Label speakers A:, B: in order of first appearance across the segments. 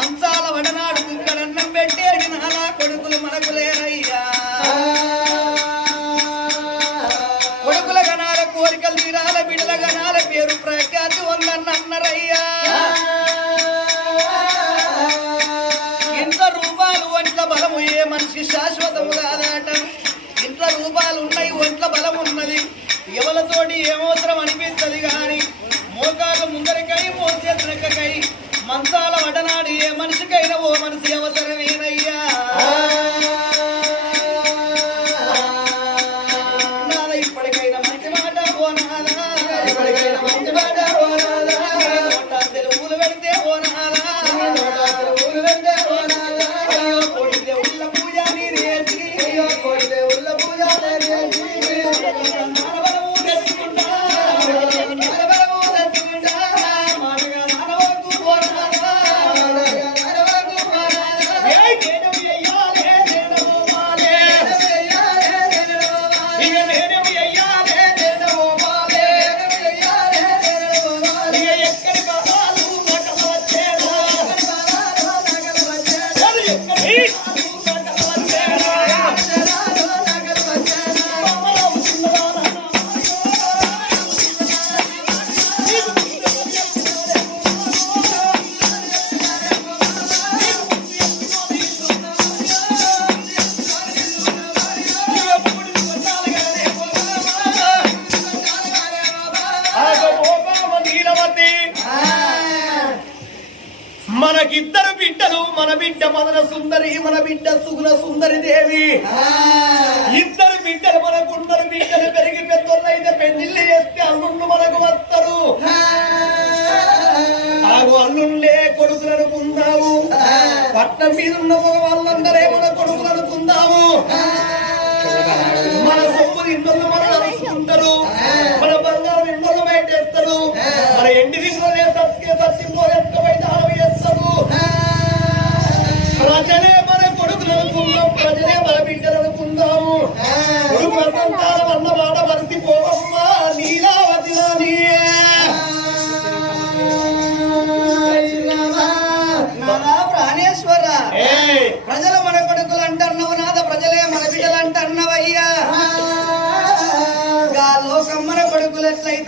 A: మంచాల వడనాడు కుక్కడన్నం పెట్టేడి నాలా కొడుకులు మనకు లేరయ్యా కొడుకుల గణాల కోరికలు తీరాల బిడల గణాల పేరు ప్రఖ్యాతి ఉందన్న అన్నరయ్యా. ఇంత రూపాలు ఒంట్ల బలము ఏ మనిషి శాశ్వతము కాదాట. ఇంట్లో రూపాలు ఉన్నాయి ఒంట్ల బలం ఉన్నది. ఎవలతోటి ఏమవసరం అనిపిస్తుంది కానీ మోకాలు ముందరికై మోచేతులకై మంచాల వడనాడి ఏ మనిషికైనా ఓ మనిషి అవసరమేనయ్యా.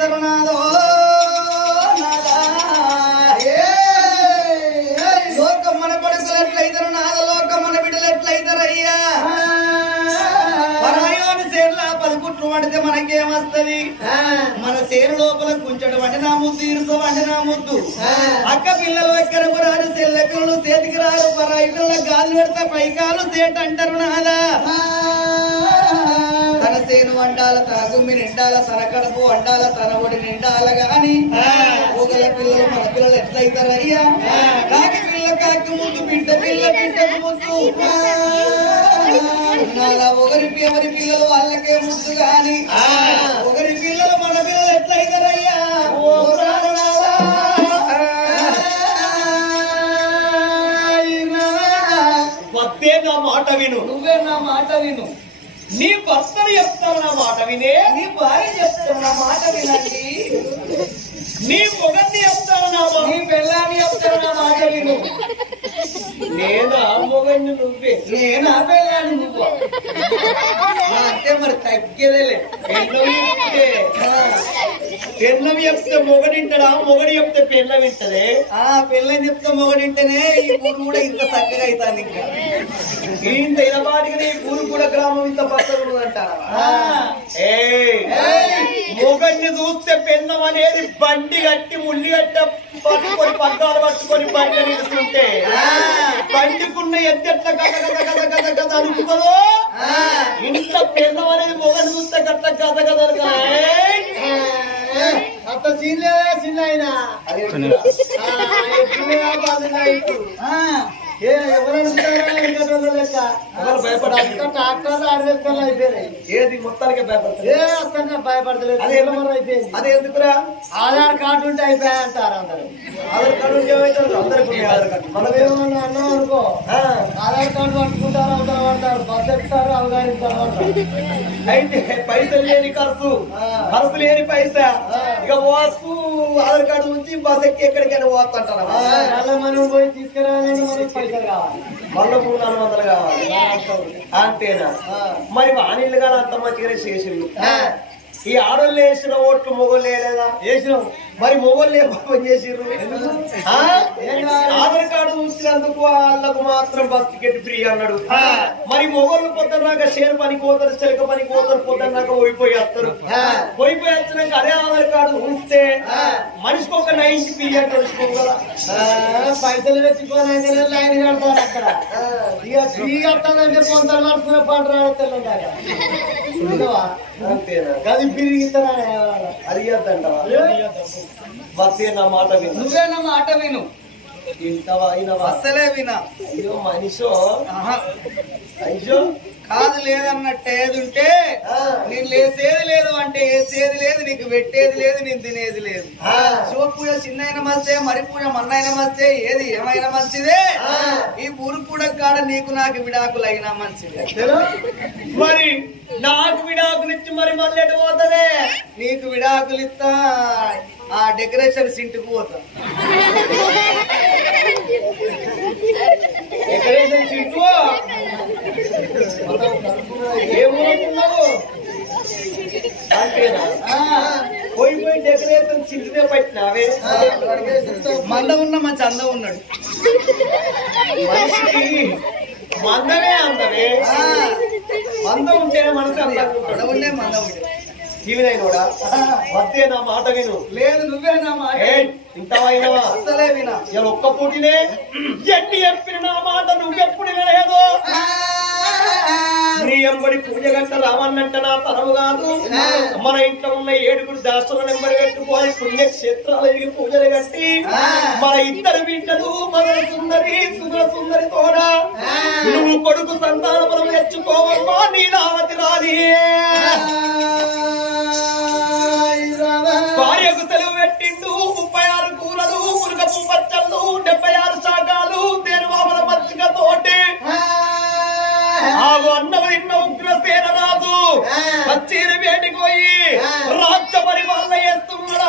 A: నాదా. లోకం మన కొడుకులు ఎట్లయితారు నాద లోకం మన బిడ్డలు ఎట్లయితారయ్యా పరాయోని సేర్ల పడితే మనకేమొస్తది? మన సేరు లోపల కుంచడు వండినా ముద్దు ఇరుసు వండినా ముద్దు. అక్క పిల్లలు ఎక్కరకు రారు సెల్లెక్కలు చేతికి రారు పరాయి పిల్లల గాలి పెడితే పైకాలు సేట్ అంటారు నాదా తన సేను వండాల తన గుమ్మి నిండాల తన కడుపు వండాల తన ఒడి నిండాల గాని ఊగల పిల్లలు మన పిల్లలు ఎట్లయితారయ్యా కాకి పిల్ల కాకి ముందు బిడ్డ పిల్ల బిడ్డకు ముందు ఒకరి ఎవరి పిల్లలు వాళ్ళకే ముద్దు గాని. ఒకరి పిల్లలు మన పిల్లలు ఎట్లయితారయ్యా
B: నా మాట విను.
A: నువ్వే నా మాట విను.
B: నీ భర్తను చెప్తావు నా మాట వినే.
A: నీ భార్య చెప్తావు నా మాట వినండి.
B: నీ పొగన్ని చెప్తావు నా మాట.
A: నీ పెళ్ళాన్ని చెప్తావు నా మాట విను.
B: నేను ఆ మొగన్ని నువ్వే.
A: నేను ఆ పెళ్ళాన్ని నువ్వు. అంటే మరి తగ్గేదేలే.
B: పెళ్ళం చెప్తే పెళ్ళం చెప్తే మొగడింటాడా మొగడి చెప్తే పెళ్ళం వింటదే?
A: ఆ పెళ్ళని చెప్తే మొగడింటేనే ఈ ఊరు కూడా ఇంత చక్కగా అవుతాను ఇంకా.
B: ఇంత ఇనపాటికి నీ ఊరు కూడా గ్రామం ఇంత. ఏయ్ మొగడిని చూస్తే పెన్నం అనేది బండి కట్టి ముల్లి కట్ట పట్టుకొని పగ్గాలు పట్టుకొని బండి నిలుస్తుంటే బండికున్న ఎద్దెట్ల కథ కథ కథ కథ కథ అనుకుంటుందో. ఇంట్లో పెన్నం అనేది మొగని చూస్తే కథ కథ కథ అనుకో. ఏయ్!
C: అంత సీన్ ఆయన
B: ఏది మొత్తానికి
C: భయపడతలేదు
B: అదే ఎందుకురా
C: ఆధార్ కార్డు ఉంటే అయిపోయా అంటారు అందరు.
B: ఆధార్ కార్డు ఉంటే అందరికి ఆధార్ కార్డు.
C: మనం ఏమన్నా అన్నాం అనుకో ఆధార్ కార్డు పట్టుకుంటారు అవతల పడతారు బస్ ఎక్కుతారు
B: అయితే పైసలు లేని ఖర్చు. ఖర్చు లేని పైసా. ఇక వస్తు ఆధార్ కార్డు నుంచి బస్ ఎక్కి ఎక్కడికైనా పోతుంటారా?
C: మళ్ళీ మనం పోయి తీసుకురావాలంటే మనకి పైసలు కావాలి.
B: మళ్ళీ మూడు నాలుగు వందలు కావాలి. అంతేనా? మరి వాణిళ్ళు గారు అంత మంచిగానే చేసిండు. ఈ ఆడోళ్ళు వేసిన ఓట్లు మొగోళ్ళు వేయలేదా?
C: వేసినాం.
B: మరి మొగోళ్ళు ఏ పాపం చేసిర్రు? ఆధార్ కార్డు చూసినందుకు వాళ్ళకు మాత్రం బస్ టికెట్ ఫ్రీ అన్నాడు. మరి మొగోళ్ళు పొద్దున్నాక షేర్ పనికి పోతారు చిలక పనికి పోతారు పొద్దున్నాక పోయిపోయి వస్తారు పోయిపోయి వచ్చినాక అదే ఆధార్ కార్డు ఉంచితే మనిషికి ఒక నైన్టీ పీరియడ్ నడుచుకోదు
C: ఆ, పైసలు తెచ్చుకోవాలంటే లైన్ కడతారు అక్కడ. ఇక ఫ్రీ కట్టాలంటే పొందలు పడుతున్న పంట రావట్లేదు
B: అంతేనా?
C: అది
B: నా మాట విను.
A: నువ్వే నా మాట విను?
B: ఇంతవా అయినవా
A: అస్సలే వినా.
B: అయ్యో మనిషో. అయ్యో.
A: కాదు లేదన్నట్టు ఏది ఉంటే నేను లేసేది లేదు అంటే వేసేది లేదు నీకు పెట్టేది లేదు నేను తినేది లేదు. శివ పూజ చిన్నైన మస్తే మరి పూజ మన్నైన మస్తే ఏది ఏమైనా మంచిదే? ఈ ఊరు కూడా కాడ నీకు నాకు విడాకులు అయినా మంచిదే
B: మరి నాకు మరి మళ్ళీ ఎటు
A: నీకు విడాకులు ఇస్తా. ఆ డెకరేషన్ సింటుకు పోతా.
B: ఎక్కడైతే చిట్టు ఏమనుకున్నావు అంతేనా పోయి పోయి డెకరేషన్ చింటినే పట్టినావే.
A: మంద ఉన్న మంచి అందం ఉన్నాడు.
B: మనిషికి మందమే అందమే. మంద ఉంటేనే మనసు ఉంటాడు
A: ఉండే మంద ఉండే
B: జీవినైనోడా? వద్దే నా మాట విను.
A: లేదు నువ్వే నా మాట
B: ఇంతవైనవా
A: అస్సలే వినా.
B: ఇలా ఒక్క పూటినే ఎట్టి చెప్పిన నా మాట నువ్వెప్పుడు వినలేదు? నీ ఎంబడి పూజ గంట రావన్నంట నా తరము కాదు. మన ఇంట్లో ఉన్న ఏడుగురు దాసుల నెంబర్ పెట్టుకొని పుణ్యక్షేత్రాలు పూజలు కట్టి మన ఇద్దరు బిడ్డలు మన సుందరి సుందర సుందరి తోడ. నువ్వు కొడుకు సంతాన బలం తెచ్చుకోవమ్మా నీ నావతి రాని భార్యకు సెలవు పెట్టిండు ముప్పై ఆరు కూరలు మురుగపు పచ్చళ్ళు డెబ్బై ఆరు శాఖలు మజ్జిగ తోటి. ఆగు ఉగ్రసేన రాజు పచ్చీర వేటికి పోయి రాజ్య పరిపాలన చేస్తున్నాడు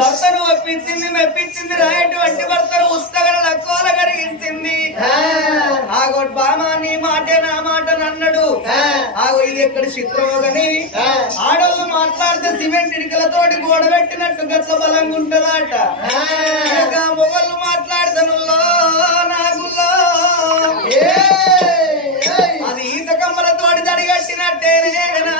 A: భర్తను ఒప్పించింది మెప్పించింది రాయటువంటి భర్తను ఉత్తగల లక్కువల కరిగించింది. ఆగో బామా నీ మాటే నా మాట నన్నడు. ఆగో ఇది ఎక్కడ చిత్రమో గని మాట్లాడితే సిమెంట్ ఇటుకలతోటి గోడ పెట్టినట్టు గట్ల బలంగా ఉంటదట. మొగళ్ళు మాట్లాడితే నాగుల్లో. అది ఈత కమ్మలతోటి తడిగట్టినట్టేనే నా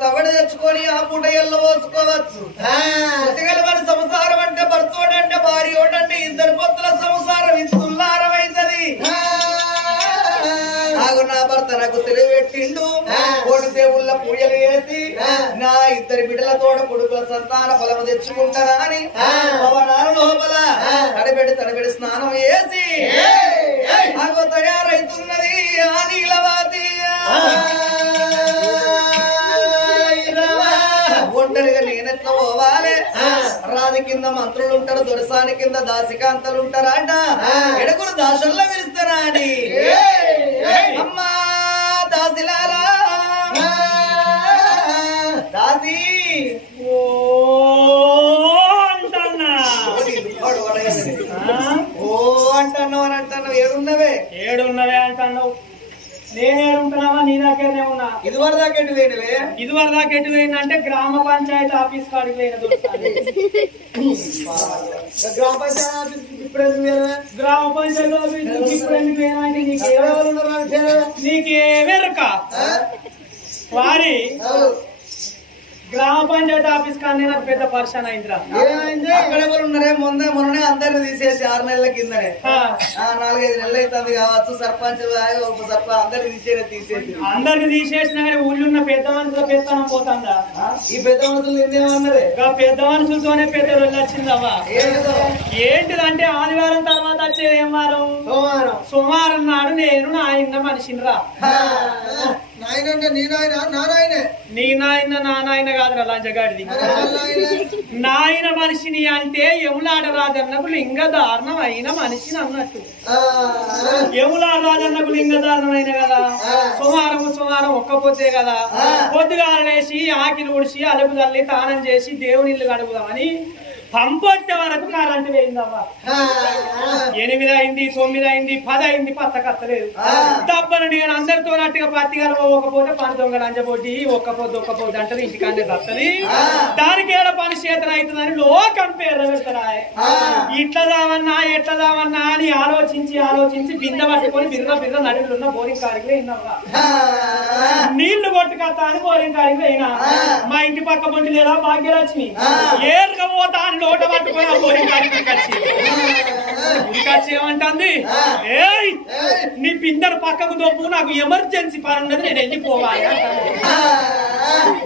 A: తవడి తెచ్చుకొని ఆ పూట ఎల్ల పోసుకోవచ్చు. శుద్ధిగలవని సంసారం అంటే భర్తోడంటే భార్య అంటే ఇద్దరు పొత్తుల సంసారం ఇంతుల్లారమైతది ఆగు నా భర్త నాకు సెలవు పెట్టిండు. కోటి దేవుళ్ళ పూజలు చేసి నా ఇద్దరి బిడ్డల తోడ కొడుకుల సంతాన ఫలము తెచ్చుకుంటారా అని భవనాల లోపల తడబెడి తడబెడి స్నానం చేసి ఆగో తయారైతున్నది ఆ నీలవాతి. ఒంటరిగా నేనెట్లా పోవాలి? రాజు కింద మంత్రులు ఉంటారు దొరసాని కింద దాసికాంతలు ఉంటారా అంట? ఎడుగురు దాసుల్లో పిలుస్తారా అని అమ్మా దాసిలాలా. దాసి?
D: ఓ
A: అంటున్నావు అని అంటున్నావు. ఏడున్నవే?
D: ఏడున్నవే అంటున్నావు. నేనేడుంటున్నావా నీ దగ్గరనే ఉన్నా.
A: ఇది వరదాకా ఎటు పోయినవే?
D: ఇది వరదాకా ఎటు పోయిందంటే గ్రామ పంచాయతీ ఆఫీస్ కాడికి పోయిన దొరుకుతాను
C: గ్రామ పంచాయతీ ఆఫీస్కి ఇప్పుడు?
D: గ్రామ పంచాయతీ ఆఫీస్ ఇప్పుడు ఎందుకు పోయినా అంటే నీకు. నీకేమెరక వారి గ్రామ పంచాయతీ ఆఫీస్ కానీ నాకు పెద్ద పర్సన్ అయిందిరా.
C: ఏమైంది?
A: అక్కడ ఎవరు ఉన్నారే? మొన్న మొన్ననే అందరిని తీసేసి ఆరు నెలల కిందనే. నాలుగైదు నెలలు అవుతుంది కావచ్చు సర్పంచ్ ఉప సర్పంచ్ అందరిని తీసేది తీసేసి.
D: అందరిని తీసేసినా కానీ ఊళ్ళున్న పెద్ద మనుషుల పెత్తనం పోతుందా?
A: ఈ పెద్ద మనుషులు
D: ఇంకా పెద్ద మనుషులతోనే పెద్ద
A: ఏంటిదో?
D: ఏంటిదంటే ఆదివారం తర్వాత వచ్చేది ఏం వారం?
C: సోమవారం.
D: సోమవారం నాడు నేను నా ఆయన మనిషిని రా.
C: నాయన అంటే నీ నాయన నాయనే
D: నీ నాయన నాయన కాదురా లంచగాడిది. నాయన. మనిషిని అంటే ఎములాడ రాజన్నకు లింగ దారుణం అయిన మనిషిని అన్నట్టు. ఎములాడ రాజన్నకు లింగ దారుణం అయిన కదా? సోమవారం సోమవారం ఒక్క పొద్దే కదా? పొద్దుగాల లేచి ఆకిలి ఉడిచి అలుపు తల్లి తానం చేసి దేవుని ఇల్లు గడుపుదామని పంపొచ్చే వరకు కరెంటు వేయిందమ్మా ఎనిమిది అయింది తొమ్మిది అయింది పది అయింది పత్త కత్తలేదు. దబ్బను నేను అందరితో నట్టుగా పత్తిగా ఒక్కపోతే పని దొంగలు అంజబొడ్డి ఒక్క పొద్దు ఒక్క పొద్దు అంటారు ఇంటికాండే తత్తది దానికి ఏడ పని చేతన అవుతుందని లోకం పేరు పెడతారా ఇట్లా దామన్నా ఎట్లా దామన్నా అని ఆలోచించి ఆలోచించి బిందె పట్టుకొని బిర్ర బిర్ర నడుములు ఉన్న బోరింగ్ కాడికి పోయినవ్వా నీళ్ళు కొట్టుకొస్తా అని బోరింగ్ కాడికి పోయినా? మా ఇంటి పక్క పొంటి లేదా భాగ్యలక్ష్మి? ఏరుగా పోతా అని లోట పట్టుకొని ఆ బోరింగ్ కాడికి వచ్చి ఏమంటుంది ఏయ్ నీ బిందెను పక్కకు దొప్పు నాకు ఎమర్జెన్సీ పని ఉన్నది నేను వెళ్ళిపోవాలి. అంటాంది.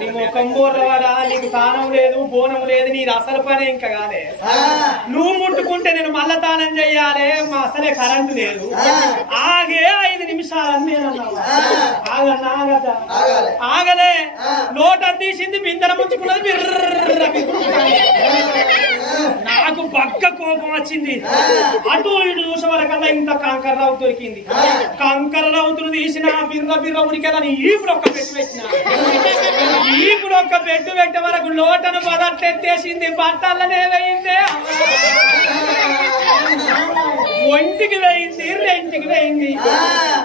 D: నీ ముఖం బోర్రవాడా నీకు తానం లేదు బోనం లేదు నీ అసలు పని ఇంకా కాలే నువ్వు ముట్టుకుంటే నేను మళ్ళా తానం చెయ్యాలి మా అసలే కరెంటు లేదు. ఆగే ఐదు నిమిషాలని నేను అన్నావా? ఆగన్నా ఆగదా ఆగలే. నోట తీసింది బిందెన ముంచుకున్నది బిర్ర. నాకు పక్క కోపం వచ్చింది అటు ఇటు చూసే వరకల్లా ఇంత కంకర రావు దొరికింది. కంకర రావుతులు తీసిన బిర్ర బిర్ర ఉరికేదని ఇప్పుడు ఒక్క పెట్టు పెట్టిన. ఇప్పుడు ఒక్క పెట్టు పెట్టే వరకు లోటను మొదట్లెత్తేసింది బట్టలనే వేయిందే. ఒంటికి వేయింది రెంటికి వేయింది.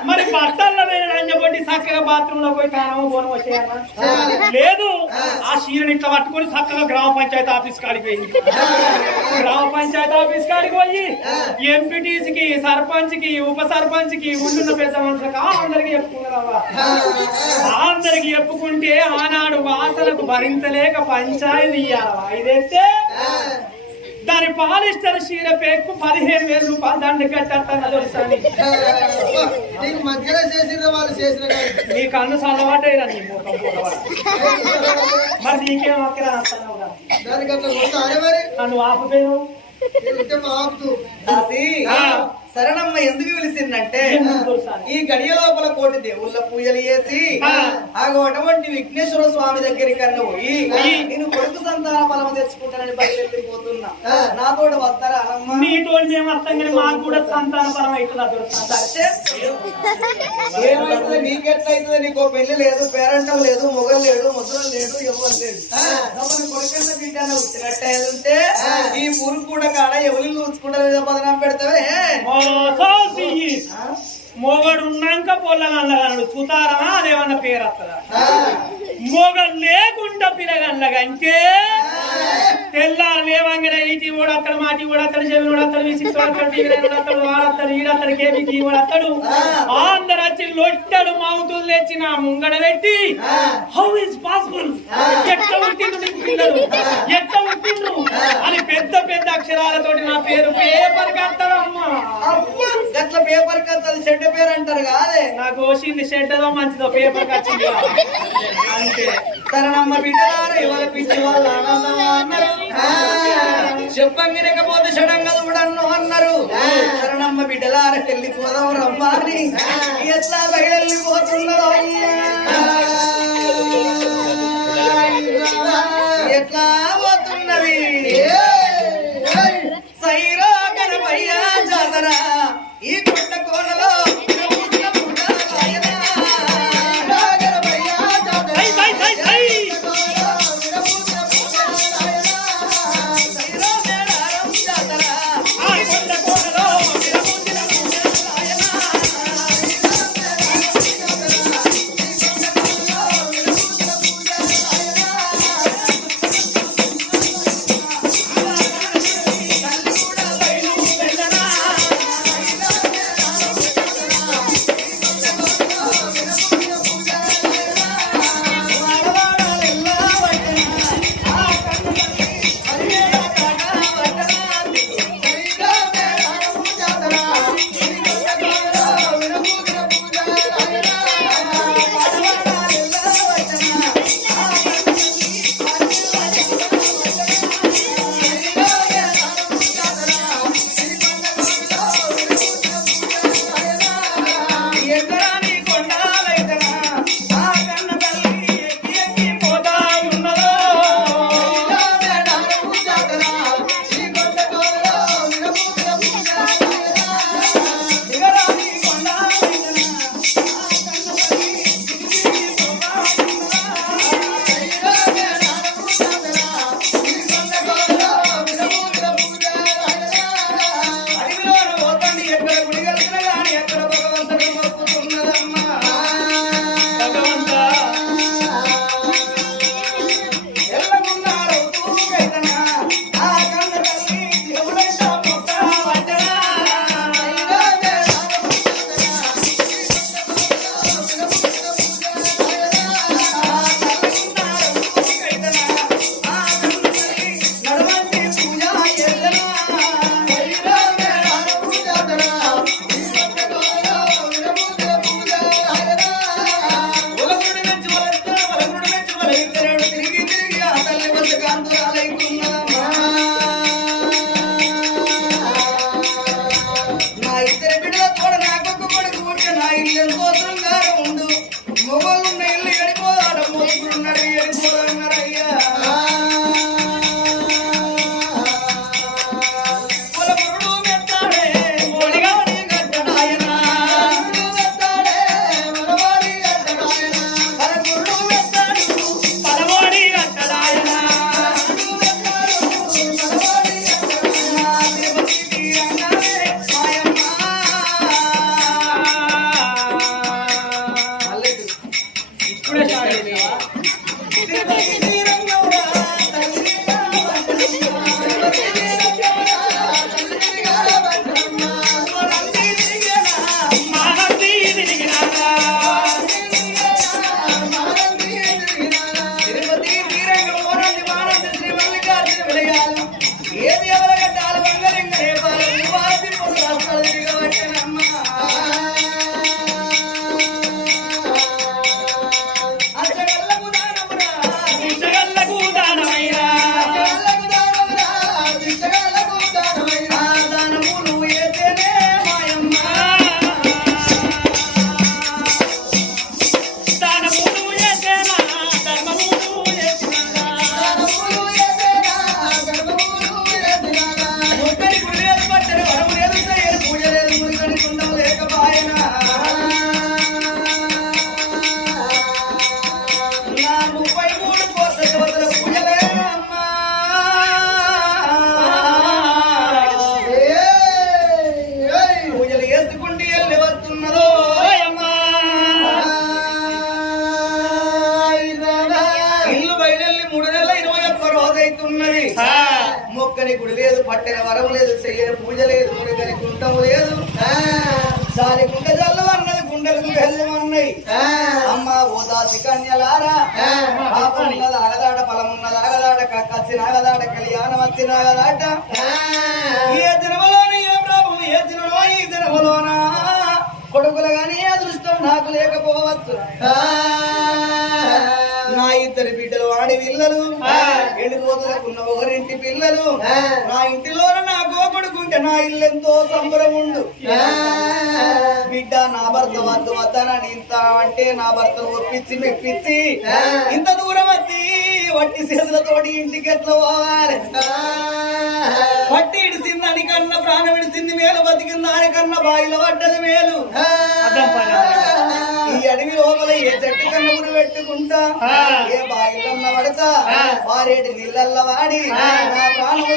D: మరి బట్టల్లో వేయిన రంజబొట్టి చక్కగా బాత్రూమ్లో పోయి తానము బోనం వచ్చేయన్నా లేదు. ఆ. చీరని ఇట్లా పట్టుకొని చక్కగా గ్రామ పంచాయతీ ఆఫీస్ కాడికి పోయింది. గ్రామ పంచాయతీ ఆఫీస్ కాడికి పోయి ఎంపీటీసీ కి సర్పంచ్కి ఉప సర్పంచ్కి ఉంటున్న పెద్ద మనుషులకు అందరికి అందరికి చెప్పుకుంటే ఆనాడు వాసనకు భరించలేక పంచాయతీ ఇయ్యాలవా? ఇదైతే దాని పాలిస్టర్ చీర పేకు పదిహేను వేల రూపాయలు దండ కట్టేస్తాను తెలుసని
C: నీకు మధ్యలో చేసిన వాళ్ళు చేసిన
D: నీ కన్ను చల్లవాటే నీ ముఖం పూలవాడు. మరి నీకేం అక్కడ?
C: దానికి అట్లా
D: నన్ను ఆపుపోయావు
C: ఉంటే మా ఆపుతూ
A: దాసి
D: ఆ.
A: శరణమ్మ ఎందుకు పిలిచిందంటే? ఈ గడియ లోపల కోటి దేవుళ్ళ పూజలు చేసి. ఆగో అటువంటి విఘ్నేశ్వర స్వామి దగ్గరికి అన్న పోయి. నేను కొడుకు సంతాన బలం తెచ్చుకుంటానని బయలుదేరిపోతున్నా నాతో వస్తారా
D: నీతో మాకు కూడా సంతాన అవుతుందా.
A: ఏమైతుంది? నీకెట్లయితుంది? నీకో పెళ్ళి లేదు పేరంటం లేదు మొగలు లేడు ముద్రలు లేడు ఎవరు లేడు గమని కొడుకున్న బిడ్డ వచ్చినట్టే ఉంటే ఈ ఊరు కూడా కాడ ఎవరిని లేదా బదనం పెడతావే.
D: Sozinho! మొగడు ఉన్నాక పొల్లగల్లగలడు సుతారమా అదేమన్నా పేరు వస్తుందా మొగడు లేకుండా పిల్లగల్లగంటే తెల్లారు లేవంగానే ఇటు కూడా అత్తడు మాటి కూడా అత్తడు చెవి కూడా అత్తడు టీవీ కూడా అత్తడు వాడత్తడు ఈడత్తడు కేబీకి కూడా అత్తడు. అందరు వచ్చి లొట్టడు మౌతులు తెచ్చి నా ముంగడ పెట్టి హౌ ఇస్ పాసిబుల్ ఎట్లా పుట్టిండు నీకు పిల్లలు? ఎట్లా పుట్టిండు అని పెద్ద పెద్ద అక్షరాలతోటి నా పేరు పేపర్ కత్తదమ్మా
A: అమ్మా, గట్ల పేపర్ కత్తది చెడ్డ పేరు అంటారు కాదే.
D: నాకు వచ్చింది చెడ్డదో మంచిదో పేపర్ వచ్చింది అంతే.
A: శరణమ్మ బిడ్డలారా ఇవాళ పిచ్చి వాళ్ళ చెప్పంగినకపోతే షడంగదు కూడా అన్ను అన్నారు. శరణమ్మ బిడ్డలారా వెళ్ళిపోదాం రమ్మా అని. ఎట్లా బయలుపోతున్నదో అయ్యా. ఎట్లా పోతున్నది? సైరా గణపయ్య జాతర. ఈ కొండ కోనలో గుడి లేదు పట్టిన వరం లేదు చెయ్యని పూజ లేదు మునికని గుంటం లేదు దాని గుండె చల్లవన్నది గుండెలకు
C: బెల్లమన్నాయి
A: అమ్మ ఓ దాసి కన్యలారా
C: ఆ.
A: పాపం ఉన్నది ఆగదాడ ఫలం ఆగదాడ కచ్చిన ఆగదాడ కళ్యాణం వచ్చిన ఆగదాట ఏ దినములోన ఏ ఏ దినమో ఈ దినములోనా కొడుకులు గాని అదృష్టం నాకు లేకపోవచ్చు
C: ఆ.
A: నా ఇద్దరు బిడ్డలు వాడి పిల్లలు
D: ఆ.
A: ఎండు రోజులకున్న ఒకరింటి పిల్లలు. నా ఇంటిలోన నా గోపడుకుంటే నా ఇల్లు ఎంతో సంబరం ఉండు. బిడ్డ నా భర్త వద్దు వద్దనని ఇంత అంటే నా భర్తను ఒప్పించి మెప్పించి. ఇంత దూరం వచ్చి వట్టి చేతులతోటి ఇంటికి ఎట్లా పోవాలి వట్టి ఇడిసిందని కన్నా ప్రాణం ఇడిసింది మేలు బతికింది దానికన్నా బావిలో పడ్డది మేలు. ఈ అడవి లోపల ఏ చెట్టు కన్నా ఉరి పెట్టుకుంటా. ఏ బావిలన్న పడతా. వారేటి నీళ్ళల్ల వాడి. నా ప్రాణము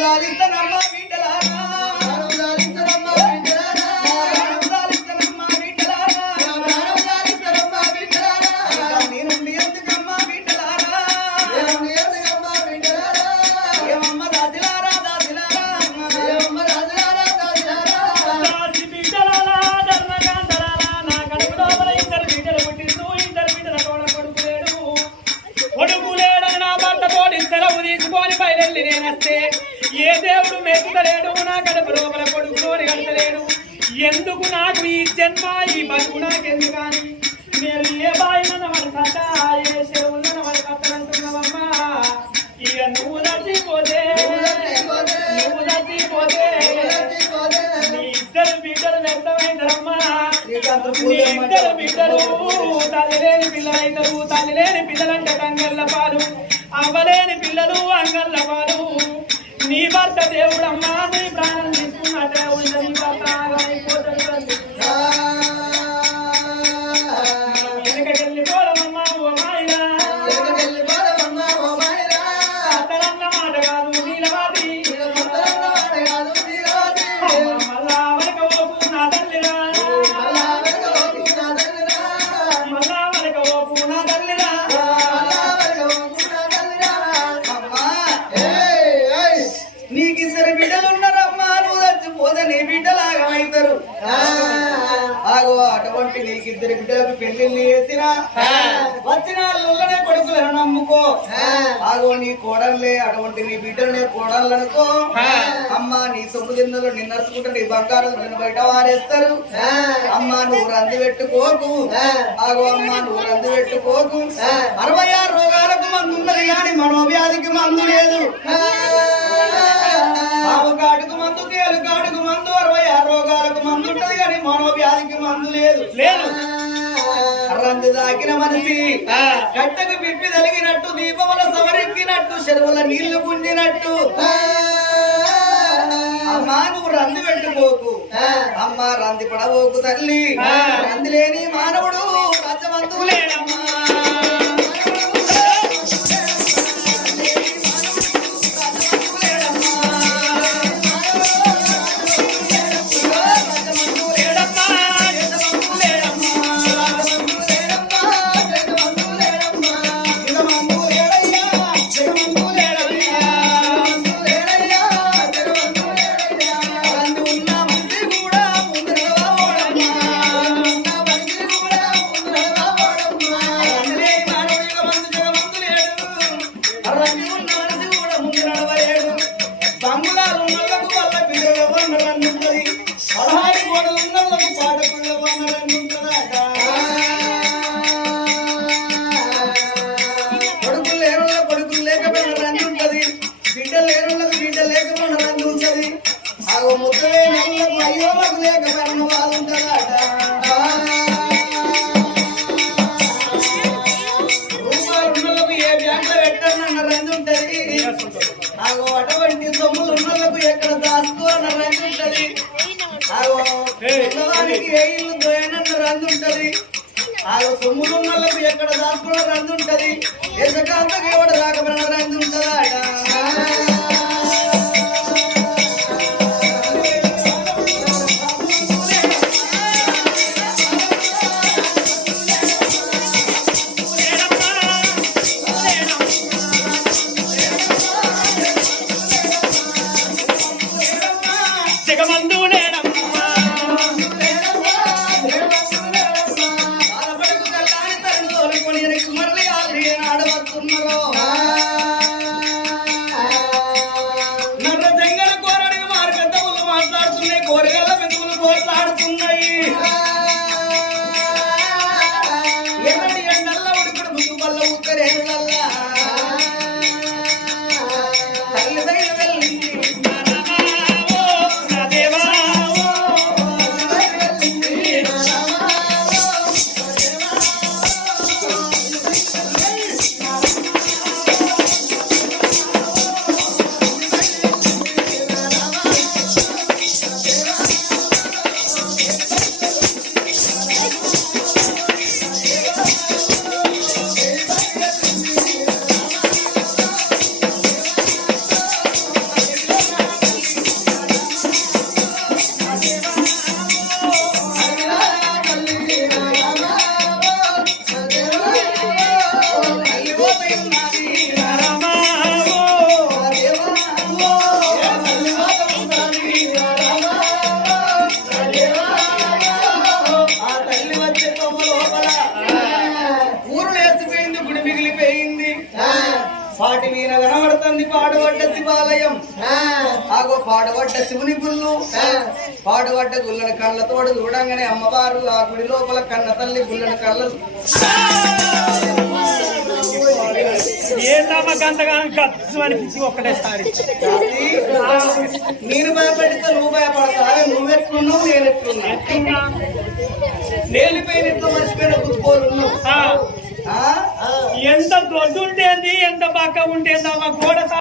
D: సెలవు తీసుకొని బయలుదేరి నేనొస్తే ఏ దేవుడు మెచ్చుతలేడు నా కడుపు లోపల కొడుకులోని కడతలేడు. ఎందుకు నాకు ఈ జన్మ ఈ బతుకు నాకెందుకు కానీ నేను ఏ బాయిన మన సత ఏ చెరువున్న మన కట్టనంటున్నావమ్మా ఇక నువ్వు నచ్చిపోతే నువ్వు నచ్చిపోతే నీ ఇద్దరు బిడ్డలు నీ
A: పూజ
D: ఇద్దరు బిడ్డలు తల్లి లేని పిల్లలైతారు తల్లి లేని పిల్లలంటే కంగళ్ళ పాలు. అవ్వలేని పిల్లలు అంగళ్ళ వారు. నీ భర్త దేవుడమ్మా నీ ప్రాణం తీసుకున్నట్టే ఉండని భర్త ఆగమైపోతాడు నీ
A: కోడళ్ళే అటువంటి నీ బిడ్డలనే కోడళ్ళు అనుకో అమ్మా నీ సొమ్ము దిన్నలు నిన్ను నడుచుకుంటే నీ బంగారం నిన్ను బయట వారేస్తారు. అమ్మా నువ్వు రంది పెట్టుకోకు. ఆగో అమ్మా నువ్వు రంది పెట్టుకోకు. అరవై ఆరు రోగాలకు మందు ఉన్నది కానీ మనోవ్యాధికి మందు లేదు. కాడుకు మందు తేలు కాడుకు మందు అరవై ఆరు రోగాలకు మందు ఉంటది కానీ మనోవ్యాధికి మందు లేదు.
D: లేదు.
A: రంది దాకిన మనిషి. కట్టకు పిప్పి తలిగినట్టు దీపముల సవరెక్కినట్టు చెరువుల నీళ్ళు గుంజినట్టు అమ్మా నువ్వు రంది పెట్టుకోకు అమ్మా రంది పడబోకు తల్లి. రంది లేని మానవుడు రచ్చమంతువు ఉంటది. ఆ సొమ్ములు ఎక్కడ దాచుకున్న రంది ఉంటది. ఎసకాంతకి ఎవడు రాకపోయిన రంది ఉంటదా? పాడుబడ్డ శివుని గుళ్ళు. పాడుబడ్డ గుళ్ళని కళ్ళతోడు చూడంగానే అమ్మవారు ఆ గుడి లోపల కన్న తల్లి గుళ్ళని కళ్ళ.
D: ఏందమ్మా గంతగానం ఖర్చు అనిపించి ఒక్కటేసారి.
A: నేను భయపడితే నువ్వు భయపడతావా. నువ్వు ఎట్లున్నావు నేను ఎట్లున్నా నేలిపోయిన ఎట్లా మర్చిపోయిన
D: ఆ, ఎంత దొడ్డు ఉంటేంది ఎంత పక్క ఉంటేంది అమ్మ గోడ